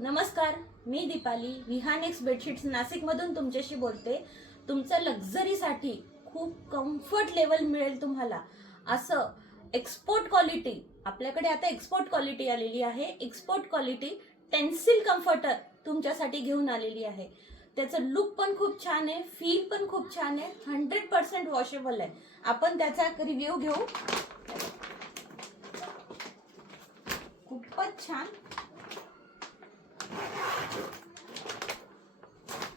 नमस्कार, मी दीपाली विहानेक्स बेडशीट्स नाशिकमधून तुमच्याशी बोलते। तुमच्या लक्झरीसाठी खूप कम्फर्ट लेवल मिळेल तुम्हाला असं एक्सपोर्ट क्वालिटी। आपल्याकडे आता एक्सपोर्ट क्वालिटी आलेली आहे। एक्सपोर्ट क्वालिटी टेन्सिल कम्फर्टर तुमच्यासाठी घेऊन आलेली आहे। त्याचं लुक पण खूप छान आहे, फील पण खूप छान आहे, 100% वॉशेबल आहे। आपण त्याचा रिव्ह्यू घेऊ। खूपच छान,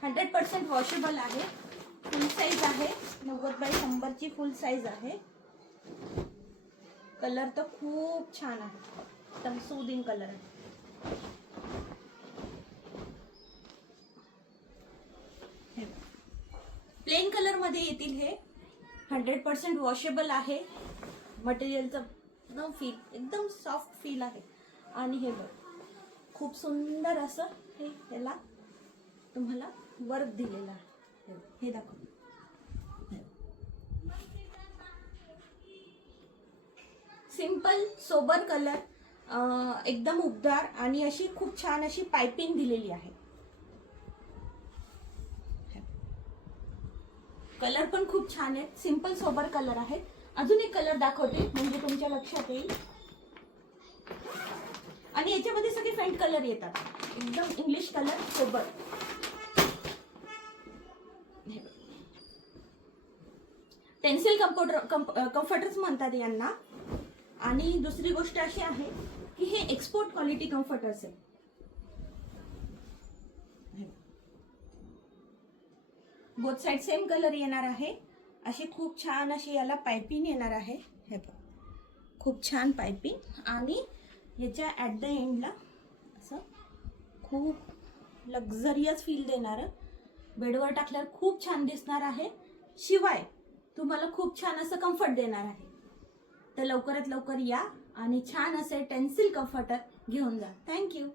100% वॉशेबल आहे। फुल साइज आहे, 90 बाय 100 ची फुल साइज आहे। कलर तर खूप छान आहे, एकदम सूदिंग कलर आहे। प्लेन कलर मध्ये येतील हे। 100% वॉशेबल आहे। मटेरियलचं एकदम फील, एकदम सॉफ्ट फील आहे। आणि हे बघ, खूप सुंदर असं हे याला तुम्हाला वर्क दिलेला आहे। हे दाखव, सिंपल सोबर कलर, एकदम उबदार आणि अशी खूप छान अशी पाइपिंग दिलेली आहे। कलर पण खूप छान आहे, सिंपल सोबर कलर आहे। अजून एक कलर दाखवते म्हणजे तुमच्या लक्षात येईल। आणि याच्यामध्ये सगळे फेंट कलर येतात, एकदम English colour sober. Tensile comforters म्हणतात यांना। आणि दुसरी गोष्ट अशी आहे की हे एक्सपोर्ट क्वालिटी कम्फर्टर्स आहे। बोथ साइड सेम कलर येणार आहे। अशी खूप छान अशी याला पाइपिंग येणार आहे। हे बघ, खूप छान पाइपिंग आणि याच्या ॲट द एंडला असं खूप लक्झरियस फील देणार। बेडवर टाकल्यावर खूप छान दिसणार आहे, शिवाय तुम्हाला खूप छान असं कम्फर्ट देणार आहे। तर लवकरात लवकर या आणि छान असे टेन्सिल कम्फर्टर घेऊन जा। थँक्यू।